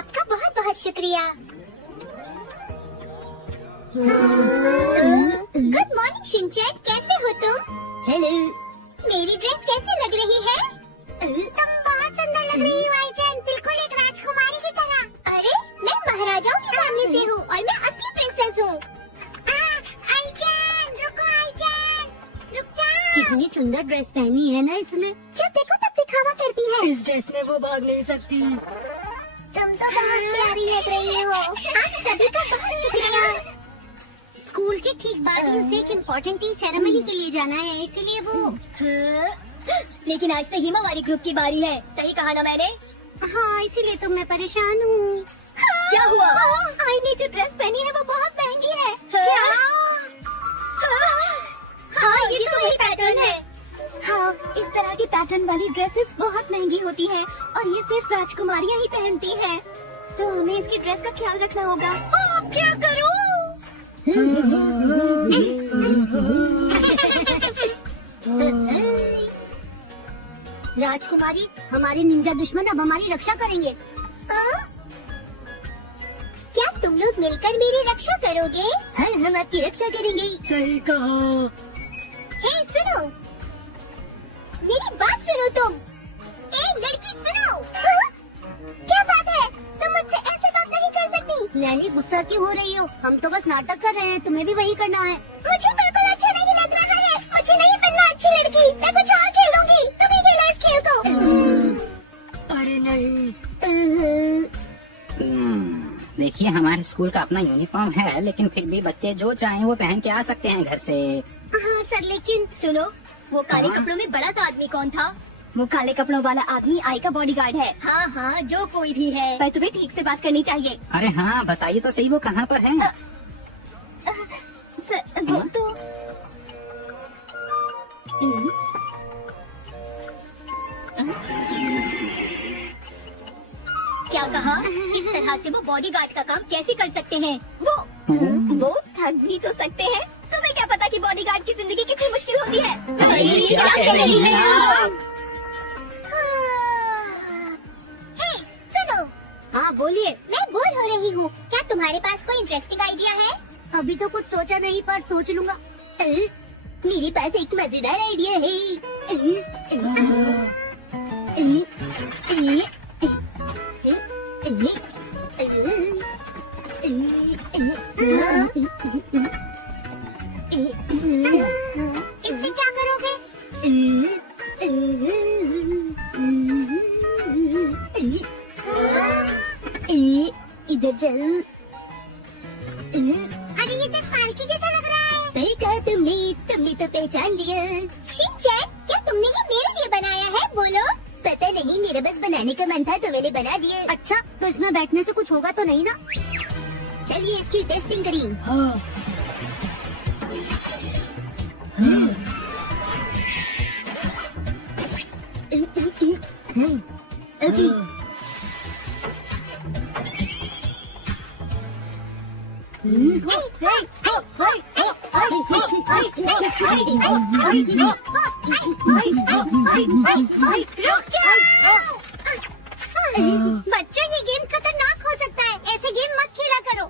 आपका बहुत बहुत शुक्रिया। गुड मॉर्निंग शिनचैन, कैसे हो तुम? हेलो। मेरी ड्रेस कैसी लग रही है? तुम बहुत सुंदर लग रही हो आईचैन, बिल्कुल एक राजकुमारी की तरह। अरे मैं महाराजाओं की फैमिली से हूँ और मैं असली प्रिंसेस हूँ। आईचैन रुको, आईचैन रुक जा। कितनी सुंदर ड्रेस पहनी है ना इसने। जब देखो तब दिखावा करती है। इस ड्रेस में वो भाग नहीं सकती। तुम तो बहुत प्यारी लग रही हो। आप सभी का बहुत शुक्रिया। स्कूल के ठीक बाद ही उसे एक इम्पोर्टेंट टी सेरेमनी के लिए जाना है, इसलिए वो। लेकिन आज तो हिमावारी ग्रुप की बारी है, सही कहा ना मैंने? हाँ, इसीलिए तो मैं परेशान हूँ। क्या हुआ? आई ने जो ड्रेस पहनी है वो बहुत महंगी है। क्या? हाँ, ये तो वही पैटर्न है। हाँ, इस तरह की पैटर्न वाली ड्रेसेस बहुत महंगी होती हैं और ये सिर्फ राजकुमारियाँ ही पहनती हैं। तो हमें इसकी ड्रेस का ख्याल रखना होगा। अब क्या करूँ? राजकुमारी, हमारे निंजा दुश्मन अब हमारी रक्षा करेंगे। क्या तुम लोग मिलकर मेरी रक्षा करोगे? हाँ, हम आपकी रक्षा करेंगे। सही कहा। हे सुनो, मेरी बात सुनो तुम। ए लड़की सुनो। क्या बात है? तुम मुझसे ऐसे बात नहीं कर सकती। नैनी, गुस्सा क्यों हो रही हो? हम तो बस नाटक कर रहे हैं, तुम्हें भी वही करना है। मुझे बिल्कुल अच्छा नहीं लग रहा है। मुझे नहीं बनना अच्छी लड़की। मैं कुछ और खेलूंगी। तुम ही खेलो इस खेल को। अरे नहीं। देखिए, हमारे स्कूल का अपना यूनिफॉर्म है, लेकिन फिर भी बच्चे जो चाहें वो पहन के आ सकते हैं घर से। हाँ सर, लेकिन सुनो, वो काले हाँ? कपड़ों में बड़ा सा आदमी कौन था? वो काले कपड़ों वाला आदमी आई का बॉडीगार्ड है। हाँ हाँ, जो कोई भी है। पर तुम्हें ठीक से बात करनी चाहिए। अरे हाँ, बताइए तो सही, वो कहाँ पर है? सर, वो तो क्या कहा? इस तरह से वो बॉडीगार्ड का काम कैसे कर सकते हैं? वो थक भी तो सकते हैं। तुम्हें क्या पता कि बॉडीगार्ड की जिंदगी कितनी मुश्किल होती है? ये क्या कह रही हैं आप? हे, सुनो। हाँ, बोलिए। मैं बोर हो रही हूँ। क्या तुम्हारे पास कोई इंटरेस्टिंग आइडिया है? अभी तो कुछ सोचा नहीं, पर सोच लूंगा। मेरे पास एक मजेदार आइडिया है। इससे क्या करोगे? इधर चल। अरे ये तो फालतू जैसा लग रहा है। सही कहा तुमने तो पहचान लिया। शिनचैन, क्या तुमने ये मेरे लिए बनाया है? बोलो। पता नहीं, मेरा बस बनाने का मन था तो मैंने बना दिया। अच्छा, तो इसमें बैठने से कुछ होगा तो नहीं ना? चलिए इसकी टेस्टिंग करें। हाँ। ओके। बच्चों, ये गेम खतरनाक हो सकता है। ऐसे गेम मत खेला करो।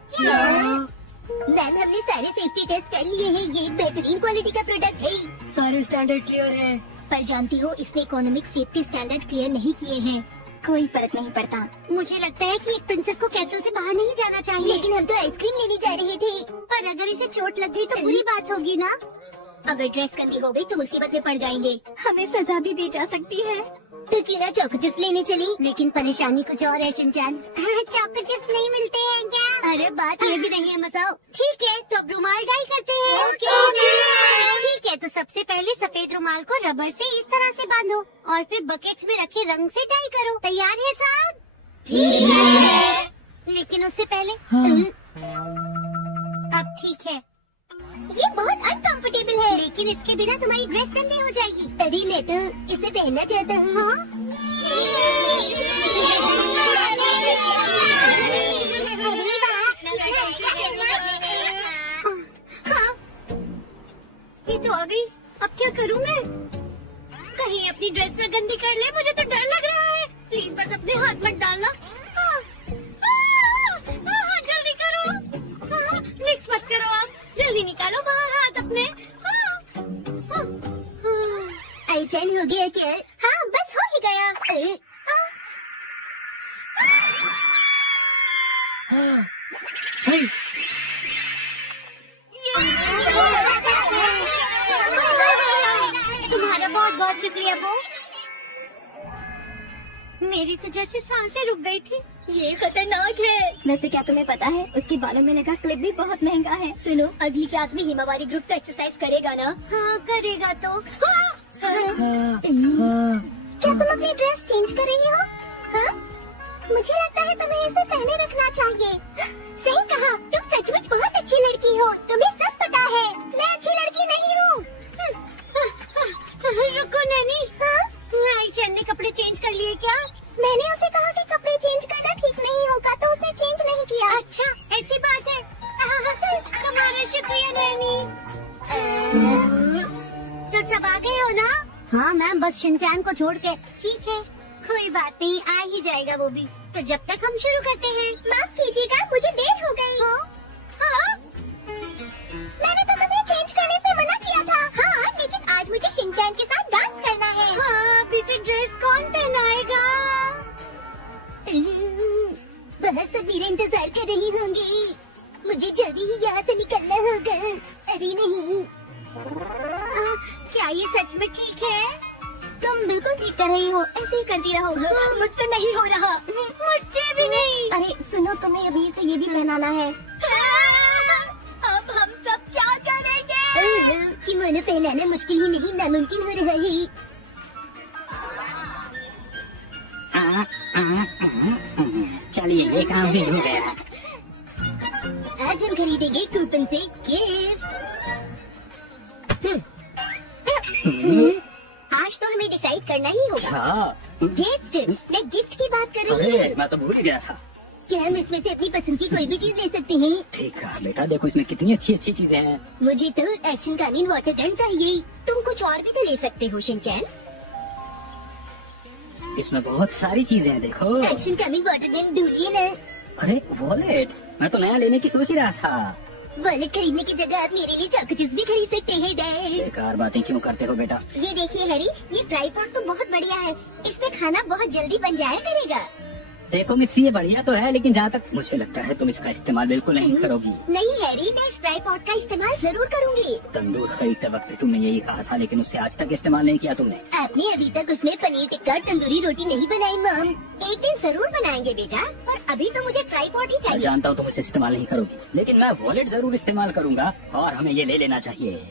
मैम, हमने सारे सेफ्टी टेस्ट कर लिए हैं। ये एक बेहतरीन क्वालिटी का प्रोडक्ट है। सारे स्टैंडर्ड क्लियर है। पर जानती हो, इसने इकोनॉमिक सेफ्टी स्टैंडर्ड क्लियर नहीं किए हैं। कोई फर्क नहीं पड़ता। मुझे लगता है कि एक प्रिंसेस को कैसल से बाहर नहीं जाना चाहिए। लेकिन हम तो आइसक्रीम लेने जा रहे थे। पर अगर इसे चोट लग गई तो बुरी बात होगी ना? अगर ड्रेस गंदी हो गई तो मुसीबत में पड़ जाएंगे। हमें सजा भी दी जा सकती है। तो क्यों ना चॉको चिप्स लेने चली? लेकिन परेशानी कुछ और है शिनचैन। चॉको चिप्स नहीं मिलते हैं क्या? अरे बात ये भी नहीं है मसाओ। ठीक है, तो अब रुमाल डाई करते हैं। ठीक है, तो सबसे पहले सफेद रुमाल को रबर से इस तरह से बांधो और फिर बकेट्स में रखे रंग से डाई करो। तैयार है साहब? ठीक है। लेकिन उससे पहले अब ठीक है। ये बहुत अनकंफर्टेबल है। लेकिन इसके बिना तुम्हारी ड्रेस गंदी हो जाएगी। अरे मैं तो इसे पहनना चाहता हूँ। ये तो आ गई। अब क्या करूँ मैं? कहीं अपनी ड्रेस न गंदी कर ले। मुझे तो डर लग रहा है। प्लीज बस अपने हाथ मत डालना। क्या? हाँ बस हो ही गया। तुम्हारा बहुत बहुत शुक्रिया बो। मेरी तो जैसे सांसें रुक गई थी। ये खतरनाक है। वैसे क्या तुम्हें पता है उसके बालों में लगा क्लिप भी बहुत महंगा है। सुनो, अगली क्लास में हिमावारी ग्रुप तो एक्सरसाइज करेगा ना? हाँ करेगा तो। क्या तुम अपनी ड्रेस चेंज कर रही हो? हाँ? मुझे लगता है तुम्हें इसे पहने रखना चाहिए। सही कहा, तुम सचमुच बहुत अच्छी लड़की हो। तुम्हें सब पता है। मैं अच्छी लड़की नहीं हूँ। रुको नैनी। हाँ? आयशा ने कपड़े चेंज कर लिए क्या? मैंने उसे कहा कि कपड़े चेंज करना ठीक नहीं होगा, तो उसने चेंज नहीं किया। अच्छा ऐसी बात है। तुम्हारा शुक्रिया नैनी। तो सब आ गए हो ना? हाँ मैम, बस शिनचैन को छोड़ के। ठीक है, कोई बात नहीं, आ ही जाएगा वो भी। तो जब तक हम शुरू करते हैं। माफ कीजिएगा, मुझे देर हो गई। हाँ? मैंने तो तुम्हें चेंज करने से मना किया था। हाँ, लेकिन आज मुझे शिनचैन के साथ डांस करना है। हाँ, अभी से ड्रेस कौन पहनाएगा? बाहर सब मेरा इंतजार कर रही होंगी। मुझे जल्दी ही यहाँ से निकलना होगा। अरे नहीं। क्या ये सच में ठीक है? तुम बिल्कुल ठीक कर रही हो, ऐसे ही करती रहो। मुझसे नहीं हो रहा। मुझसे भी नहीं। अरे सुनो, तुम्हें अभी से ये भी पहनाना है। अब हम सब क्या करेंगे? किमोनो पहनाना मुश्किल ही नहीं, नामुमकिन हो रहा है। चलिए, ये काम भी हो गया। आज हम खरीदेंगे कूपन से गिफ्ट। आज तो हमें डिसाइड करना ही होगा। हाँ। गिफ्ट? मैं गिफ्ट की बात कर रही हूँ। अरे मैं तो भूल गया था। क्या हम इसमें से अपनी पसंद की कोई भी चीज ले सकते हैं? ठीक है बेटा, देखो इसमें कितनी अच्छी अच्छी चीजें हैं। मुझे तो एक्शन कामीन वाटर गन चाहिए। तुम कुछ और भी तो ले सकते हो शिनचैन। इसमें बहुत सारी चीजें हैं, देखो। एक्शन कामीन वाटर गन ढूंढिए ना। अरे वॉलेट, मैं तो नया लेने की सोच ही रहा था। वॉलेट खरीदने की जगह आप मेरे लिए चॉकलेट्स भी खरीद सकते हैं डैड। बेकार बातें क्यों करते हो बेटा? ये देखिए हैरी, ये ट्राइपॉड तो बहुत बढ़िया है। इसमें खाना बहुत जल्दी बन जाया करेगा। देखो मिक्सी, ये बढ़िया तो है, लेकिन जहाँ तक मुझे लगता है तुम इसका इस्तेमाल बिल्कुल नहीं करोगी। नहीं हैरी, मैं इस ट्राइपॉड का इस्तेमाल जरूर करूंगी। तंदूर खरीदते वक्त तुमने यही कहा था, लेकिन उसे आज तक इस्तेमाल नहीं किया तुमने। आपने अभी तक उसमें पनीर टिक्का तंदूरी रोटी नहीं बनाई मॉम। एक दिन जरूर बनाएंगे बेटा, पर अभी तो मुझे ट्राइपॉड ही मैं चाहिए। जानता हूँ तुम इसे इस्तेमाल नहीं करोगी, लेकिन मैं वॉलेट जरूर इस्तेमाल करूंगा और हमें ये ले लेना चाहिए।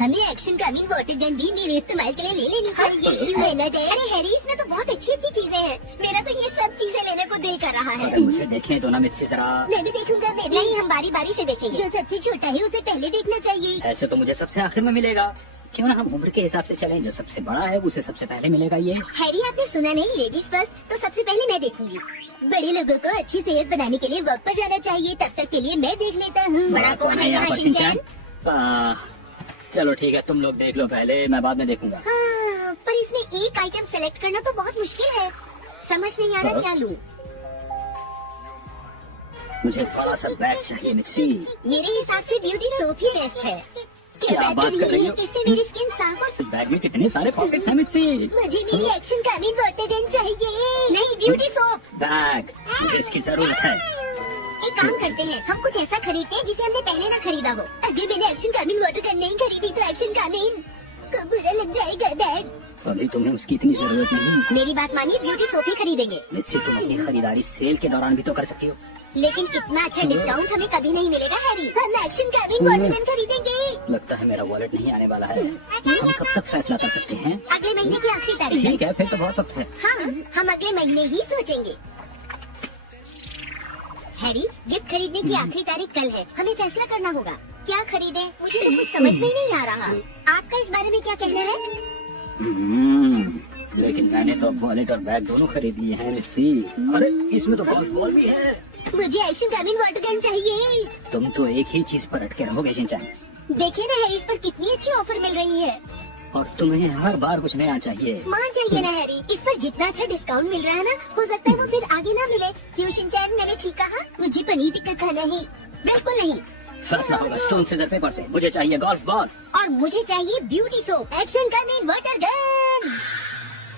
हमें एक्शन कामीन वाटर गन भी मेरे इस्तेमाल के लिए ले लेनी चाहिए। मैंने अरे हैरी, इसमें तो बहुत अच्छी अच्छी चीजें हैं। मेरा तो ये सब चीजें लेने को दिल कर रहा है। अरे मुझे देखें तो ना मिक्सी जरा। मैं भी देखूंगा। मैं भी। नहीं, हम बारी बारी से देखेंगे। जो सबसे छोटा है उसे पहले देखना चाहिए। ऐसे तो मुझे सबसे आखिर में मिलेगा। क्यों ना हम उम्र के हिसाब से चलें, जो सबसे बड़ा है उसे सबसे पहले मिलेगा। ये हैरी, आपने सुना नहीं? लेडीज फर्स्ट, तो सबसे पहले मैं देखूंगी। बड़े लोगों को अच्छी सेहत बनाने के लिए वक्त पर जाना चाहिए, तब तक के लिए मैं देख लेता हूँ। बड़ा कौन है यहाँ शिनचैन? चलो ठीक है, तुम लोग देख लो पहले, मैं बाद में देखूंगा। हाँ, पर इसमें एक आइटम सेलेक्ट करना तो बहुत मुश्किल है। समझ नहीं आ रहा क्या लूँ। मुझे थोड़ा सा बैग चाहिए मिक्सी। मेरे हिसाब से ब्यूटी सोप ही बेस्ट है। क्या बात कर रही हो? इससे मेरी स्किन साफ और इस बैग में कितने सारे पॉकेट्स हैं मिक्सी? मुझे मेरी एक्शन कामीन वाटर गन चाहिए। नहीं, ब्यूटी सोप। बैग, मुझे इसकी जरूरत है। एक काम करते हैं, हम कुछ ऐसा खरीदते हैं जिसे हमने पहले ना खरीदा हो। अगर मैंने एक्शन कामीन वाटर गन नहीं खरीदी तो एक्शन कामीन को बुरा लग जाएगा डैड। अभी तुम्हें उसकी इतनी जरूरत नहीं। मेरी बात मानिए, ब्यूटी सोप ही खरीदेंगे। मिक्सी, तुम अपनी खरीदारी सेल के दौरान भी तो कर सकती हो। लेकिन इतना अच्छा डिस्काउंट हमें कभी नहीं मिलेगा हैरी। हम एक्शन कामीन वाटर गन खरीदेंगे। लगता है मेरा वॉलेट नहीं आने वाला है। हम कब तक फैसला कर सकते हैं? अगले महीने की आखिरी तारीख। ठीक है, फिर तो बहुत वक्त है। हाँ, हम अगले महीने ही सोचेंगे। हैरी, गिफ्ट खरीदने की आखिरी तारीख कल है। हमें फैसला करना होगा क्या खरीदें। मुझे तो कुछ समझ में ही नहीं आ रहा। आपका इस बारे में क्या कहना है? लेकिन मैंने तो वॉलेट और बैग दोनों खरीद लिए हैं मिक्सी। अरे इसमें तो बहुत बॉल भी है। मुझे एक्शन कामीन वाटर गन चाहिए। तुम तो एक ही चीज पर अटके रहोगे शिनचैन। देखिए ना हैरी, इस पर कितनी अच्छी ऑफर मिल रही है। और तुम्हें हर बार कुछ नया चाहिए। मान जाइए ना हैरी, इस पर जितना अच्छा डिस्काउंट मिल रहा है ना, हो सकता है वो फिर आगे ना मिले। क्यों शिनचैन, मैंने ठीक कहा? मुझे पनीर टिक्का खाना है। बिल्कुल नहीं। फैसला होगा स्टोन सीजर पेपर से। मुझे चाहिए गोल्फ बॉल और मुझे चाहिए beauty soap. Action coming water gun.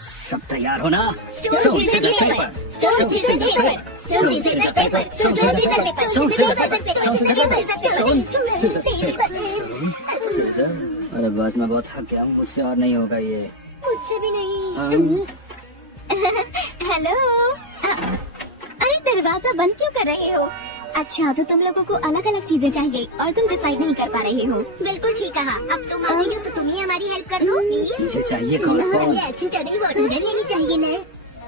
सब तैयार हो ना? अरे बस मैं बहुत थक गया हूँ, मुझसे और नहीं होगा ये। मुझसे भी नहीं। हेलो, अरे दरवाजा बंद क्यों कर रहे हो? अच्छा, तो तुम लोगों को अलग अलग चीजें चाहिए और तुम डिसाइड नहीं कर पा रहे हो। बिल्कुल ठीक कहा। अब तुम आ गई हो तो तुम ही हमारी हेल्प कर दो। मुझे चाहिए कौन? एक्शन करने वाटरगन लेनी चाहिए ना।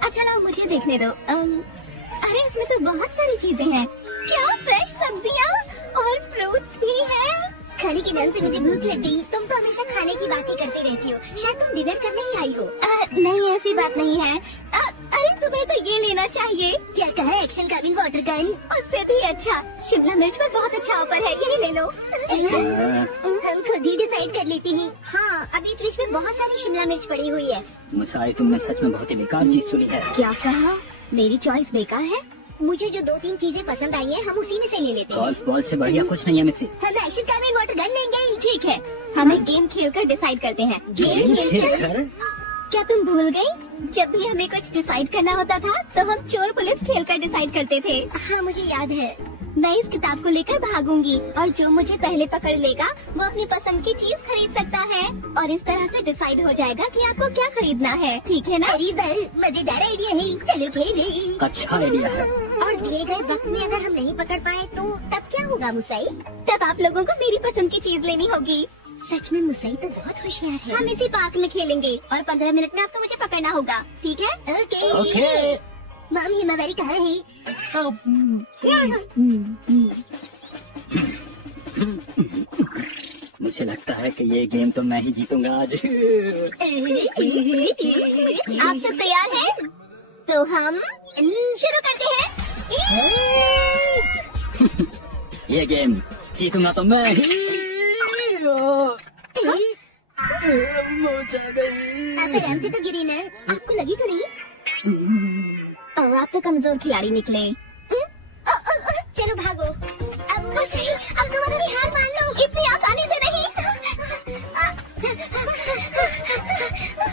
अच्छा लाओ मुझे देखने दो। अरे इसमें तो बहुत सारी चीजें हैं। क्या फ्रेश सब्जियाँ और फ्रूट्स भी हैं। खाने के नाम से मुझे भूख लग गई। तुम तो हमेशा खाने की बातें करती रहती हो, शायद तुम डिनर करने ही आई हो। नहीं ऐसी बात नहीं है। अरे तुम्हें तो ये लेना चाहिए। क्या कहा? Action coming water gun. उससे भी अच्छा, शिमला मिर्च पर बहुत अच्छा ऑफर है, यही ले लो। हम खुद ही डिसाइड कर लेते हैं। हाँ, अभी फ्रिज में बहुत सारी शिमला मिर्च पड़ी हुई है। मुसाई, तुमने सच में बहुत ही बेकार चीज चुनी है। क्या कहा? मेरी चॉइस बेकार है? मुझे जो 2-3 चीजें पसंद आई हैं, हम उसी में से ले लेते हैं। गोल्फ बॉल से बढ़िया कुछ नहीं है मिक्सी। हम एक्शन कमिंग वाटरगन लेंगे। ठीक है, हमें गेम खेलकर डिसाइड करते हैं। गेम खेलकर? क्या तुम भूल गई? जब भी हमें कुछ डिसाइड करना होता था तो हम चोर पुलिस खेलकर डिसाइड करते थे। हाँ, मुझे याद है। मैं इस किताब को लेकर भागूंगी और जो मुझे पहले पकड़ लेगा वो अपनी पसंद की चीज खरीद सकता है और इस तरह से डिसाइड हो जाएगा कि आपको क्या खरीदना है। ठीक है ना? अरे मजेदार आइडिया है, चलो खेले। अच्छा आइडिया है। और दिए गए वक्त में अगर हम नहीं पकड़ पाए तो तब क्या होगा मुसाई? तब आप लोगों को मेरी पसंद की चीज लेनी होगी। सच में मुसाई तो बहुत होशियार है। हम इसी पार्क में खेलेंगे और 15 मिनट में आपको मुझे पकड़ना होगा। ठीक है? ओके। माम हिमावारी कहाँ है? मुझे लगता है कि ये गेम तो मैं ही जीतूंगा आज। आप सब तैयार हैं? तो हम शुरू करते हैं। ये गेम जीतूंगा तो मैं ही। आराम से तो गिरी ना। आपको लगी तो नहीं? आप तो कमजोर खिलाड़ी निकले। चलो भागो। अब तुम अपनी हार मान लो। इतनी आसानी से नहीं।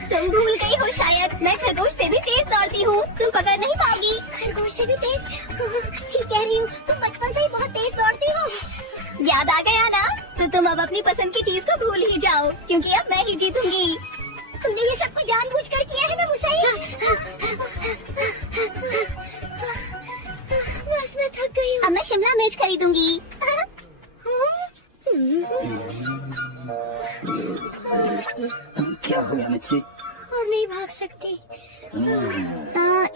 तुम भूल गई हो शायद, मैं खरगोश से भी तेज दौड़ती हूँ। तुम पकड़ नहीं पाओगी। खरगोश से भी तेज? ठीक कह रही हूँ, तुम बचपन से ही बहुत तेज दौड़ती हो। याद आ गया ना? तो तुम अब अपनी पसंद की चीज को भूल ही जाओ क्योंकि अब मैं ही जीतूंगी। तुमने ये सब कुछ जानबूझकर किया है ना मुसाई? बस मैं थक गई हूँ। अब मैं शिमला मिर्च खरीदूंगी। क्या हो गया मुझसे? और नहीं भाग सकती।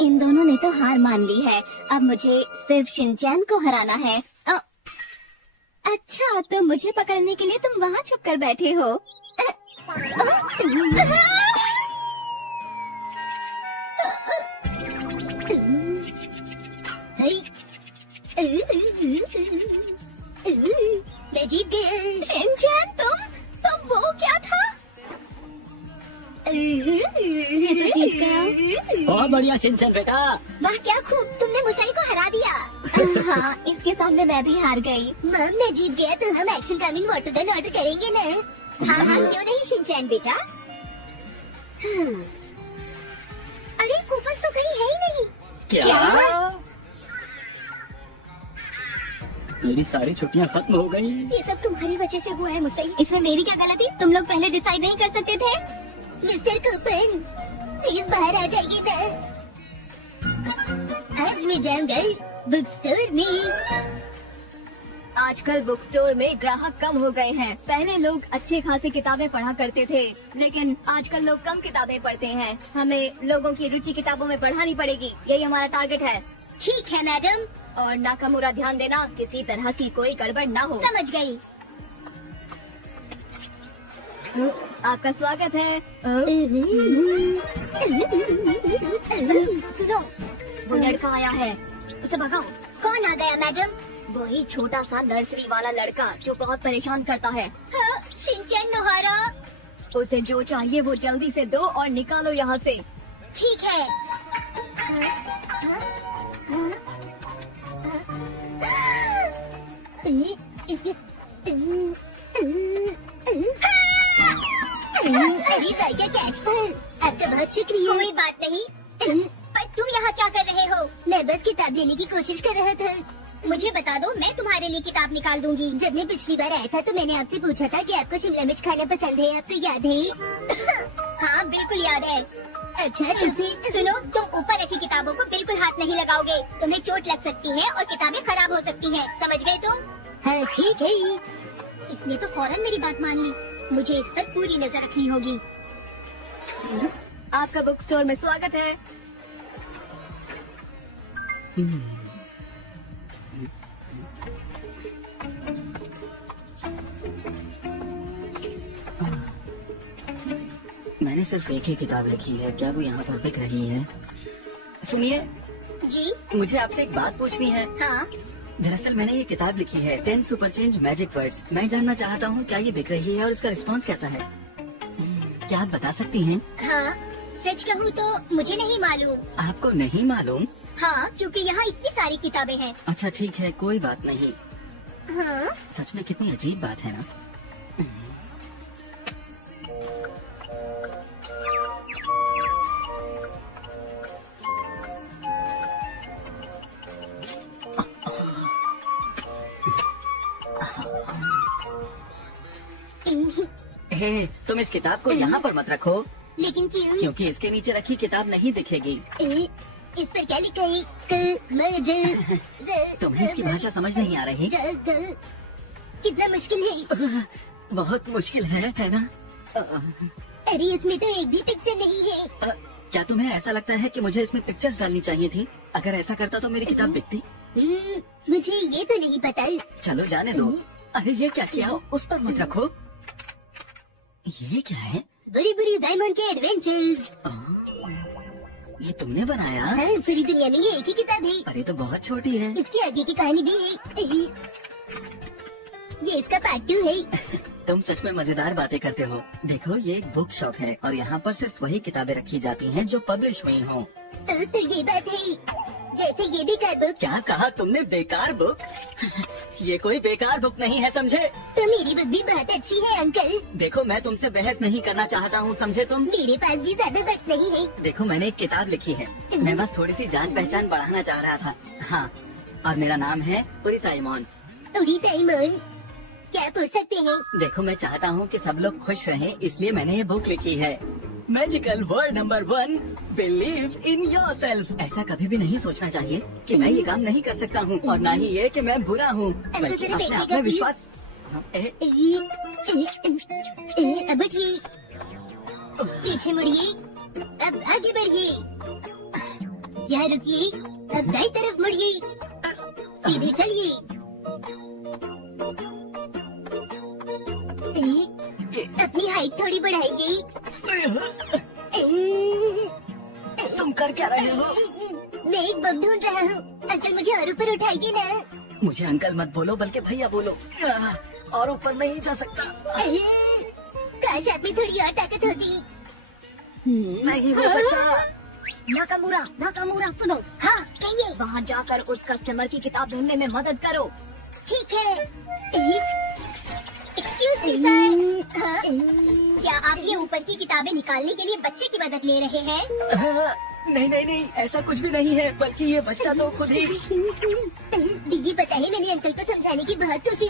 इन दोनों ने तो हार मान ली है। अब मुझे सिर्फ शिनचैन को हराना है। अच्छा, तो मुझे पकड़ने के लिए तुम वहाँ छुप कर बैठे हो। मैं जीत गई। शिनचैन, तुम वो क्या था? ये तो जीत गया। बहुत बढ़िया शिनचैन बेटा। वाह क्या खूब, तुमने मुसाई को हरा दिया। हाँ, इसके सामने मैं भी हार गई। मम, मैं जीत गया तो हम एक्शन कमिंग वाटरगन ऑर्डर करेंगे ना? हाँ, क्यों नहीं शिनचैन बेटा? अरे कूपस तो कहीं है ही नहीं। क्या? मेरी सारी छुट्टियां खत्म हो गई। ये सब तुम्हारी वजह से हुआ है मुसाई। इसमें मेरी क्या गलती? तुम लोग पहले डिसाइड नहीं कर सकते थे? मिस्टर कूपन, प्लीज बाहर आ जाइए ना। आज मैं जाऊंगा बुक स्टोर में। आजकल बुक स्टोर में ग्राहक कम हो गए हैं। पहले लोग अच्छे खासे किताबें पढ़ा करते थे, लेकिन आजकल लोग कम किताबें पढ़ते हैं। हमें लोगों की रुचि किताबों में बढ़ानी पड़ेगी, यही हमारा टारगेट है। ठीक है मैडम। और नाकामुरा ध्यान देना, किसी तरह की कोई गड़बड़ ना हो। समझ गई। आपका स्वागत है। सुनो, वो लड़का आया है, उसे भगाओ। कौन आ गया मैडम? वही छोटा सा नर्सरी वाला लड़का जो बहुत परेशान करता है। हाँ, शिनचैन नोहारा। उसे जो चाहिए वो जल्दी से दो और निकालो यहाँ से। ठीक है। अरे क्या कैच। आपका आपका बहुत शुक्रिया। कोई बात नहीं, पर तुम यहाँ क्या कर रहे हो? मैं बस किताब लेने की कोशिश कर रहा था। मुझे बता दो, मैं तुम्हारे लिए किताब निकाल दूंगी। जब मैं पिछली बार आया था तो मैंने आपसे पूछा था कि आपको शिमला मिर्च खाना पसंद है, आपको याद है? हाँ बिल्कुल याद है। अच्छा तो फिर सुनो, तुम ऊपर रखी किताबों को बिल्कुल हाथ नहीं लगाओगे, तुम्हें चोट लग सकती है और किताबें खराब हो सकती हैं, समझ गए तुम? हाँ ठीक है। इसने तो फौरन मेरी बात मान ली, मुझे इस पर पूरी नजर रखनी होगी। आपका बुक स्टोर में स्वागत है। मैंने सिर्फ एक ही किताब लिखी है, क्या वो यहाँ पर बिक रही है? सुनिए जी मुझे आपसे एक बात पूछनी है। हाँ, दरअसल मैंने ये किताब लिखी है 10 सुपर चेंज मैजिक वर्ड्स। मैं जानना चाहता हूँ क्या ये बिक रही है और इसका रिस्पांस कैसा है? क्या आप बता सकती हैं? हाँ सच कहूँ तो मुझे नहीं मालूम। आपको नहीं मालूम? हाँ, क्योंकि यहाँ इतनी सारी किताबें हैं। अच्छा ठीक है, कोई बात नहीं। हाँ सच में कितनी अजीब बात है ना। हे, तुम इस किताब को यहाँ पर मत रखो। लेकिन क्यों? क्योंकि इसके नीचे रखी किताब नहीं दिखेगी। इस पर क्या लिखा है? तुम्हें इसकी भाषा समझ नहीं आ रही? कितना मुश्किल है। बहुत मुश्किल है ना? अरे इसमें तो एक भी पिक्चर नहीं है। क्या तुम्हें ऐसा लगता है कि मुझे इसमें पिक्चर्स डालनी चाहिए थी? अगर ऐसा करता तो मेरी किताब बिकती। मुझे ये तो नहीं पता। चलो जाने दो। अरे ये क्या किया? उस पर मत रखो। ये क्या है? बड़ी बड़ी डायमंड के एडवेंचर्स। ये तुमने बनाया? हाँ, पूरी दुनिया में ये एक ही किताब है। अरे तो बहुत छोटी है। इसकी आगे की कहानी भी है। ये इसका पार्ट 2 है। तुम सच में मजेदार बातें करते हो। देखो ये एक बुक शॉप है और यहाँ पर सिर्फ वही किताबें रखी जाती हैं जो पब्लिश हुई हों। तो ये बात है। जैसे ये बेकार बुक। क्या कहा तुमने? बेकार बुक? ये कोई बेकार बुक नहीं है, समझे? तो मेरी बुक भी बहुत अच्छी है अंकल। देखो मैं तुमसे बहस नहीं करना चाहता हूँ, समझे तुम? मेरे पास भी ज्यादा वक्त नहीं है। देखो मैंने एक किताब लिखी है, मैं बस थोड़ी सी जान पहचान बढ़ाना चाह रहा था। हाँ, और मेरा नाम है उरिताइमोन। उरिताइमोन, क्या पूछ सकते हैं? देखो मैं चाहता हूँ कि सब लोग खुश रहें, इसलिए मैंने ये बुक लिखी है। Magical word number 1, believe in yourself. ऐसा कभी भी नहीं सोचना चाहिए कि मैं ये काम नहीं कर सकता हूँ और ना ही ये कि मैं बुरा हूँ, बल्कि अपने आप में विश्वास। अब उठिए, पीछे मुड़िए, अब आगे बढ़िए, यहाँ रुकिए, अब दाईं तरफ मुड़िए, सीधे चलिए। अपनी हाइट थोड़ी बढ़ाइए। तुम कर क्या रहे हो? मैं एक बुक ढूंढ रहा हूँ। अंकल मुझे और ऊपर उठाइए ना। मुझे अंकल मत बोलो, बल्कि भैया बोलो। और ऊपर नहीं जा सकता। काश आप में थोड़ी और ताकत होती। नहीं हो सकता। नाकामुरा सुनो। हाँ कहिए। वहाँ जाकर उस कस्टमर की किताब ढूंढने में मदद करो। ठीक है। एक्सक्यूज मी सर, क्या आप ये ऊपर की किताबें निकालने के लिए बच्चे की मदद ले रहे हैं? नहीं नहीं नहीं, ऐसा कुछ भी नहीं है, बल्कि ये बच्चा तो खुद ही। दीदी पता है, मैंने अंकल को समझाने की बहुत कोशिश।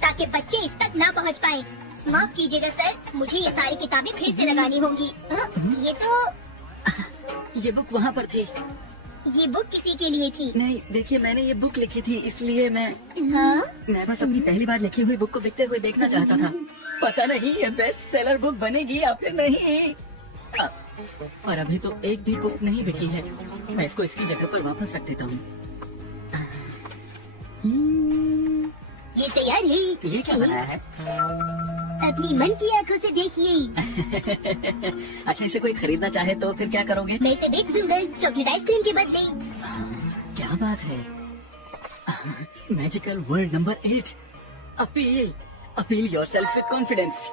ताकि बच्चे इस तक ना पहुंच पाए। माफ कीजिएगा सर, मुझे ये सारी किताबें फिर से लगानी होंगी। ये बुक वहाँ पर थी। ये बुक किसी के लिए थी? नहीं, देखिए मैंने ये बुक लिखी थी, इसलिए मैं बस अपनी पहली बार लिखी हुई बुक को बिकते हुए देखना चाहता था। पता नहीं ये बेस्ट सेलर बुक बनेगी या फिर नहीं। और अभी तो एक भी बुक नहीं बिकी है। मैं इसको इसकी जगह पर वापस रख देता हूँ। ये तैयार है। ये क्या बनाया है? अपनी मन की आंखों से देखिए। अच्छा, इसे कोई खरीदना चाहे तो फिर क्या करोगे? मैं इसे बेच दूंगा चॉकलेट आइसक्रीम के बदले। क्या बात है। Magical word number 8, appeal yourself with confidence.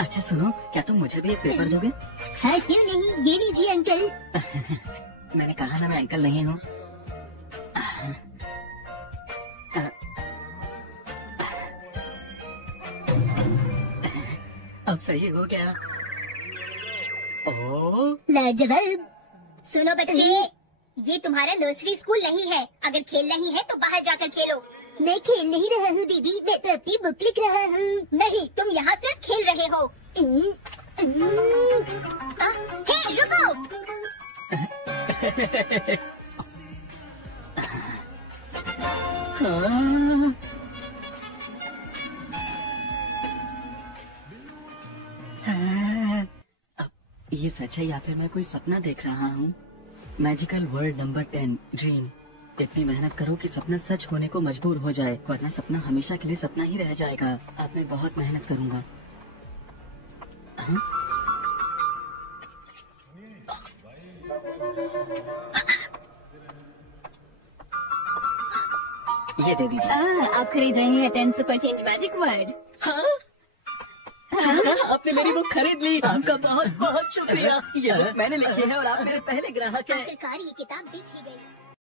अच्छा सुनो, क्या तुम मुझे भी एक पेपर दोगे? हाँ क्यों नहीं, ये लीजिए अंकल। मैंने कहा ना मैं अंकल नहीं हूँ। अब सही हो गया। ओह लाजवाब। सुनो बच्चे, ये तुम्हारा नर्सरी स्कूल नहीं है। अगर खेल नहीं है तो बाहर जाकर खेलो। मैं खेल नहीं रहा हूँ दीदी, मैं तो अपनी बुक लिख रहा हूँ। नहीं, तुम यहाँ सिर्फ खेल रहे हो। हे रुको। हाँ। अब ये सच है या फिर मैं कोई सपना देख रहा हूँ? Magical word number 10, dream. इतनी मेहनत करो कि सपना सच होने को मजबूर हो जाए, वरना सपना हमेशा के लिए सपना ही रह जाएगा। अब मैं बहुत मेहनत करूँगा। ये दे दीजिए। आप खरीद रहे हैं 10 सुपर चेंज मैजिक वर्ड? हाँ? आपने मेरी बुक खरीद ली। आपका बहुत बहुत शुक्रिया। ये बुक मैंने लिखी है और आप मेरे पहले ग्राहक हैं। आखिरकार ये किताब बेच ही गई।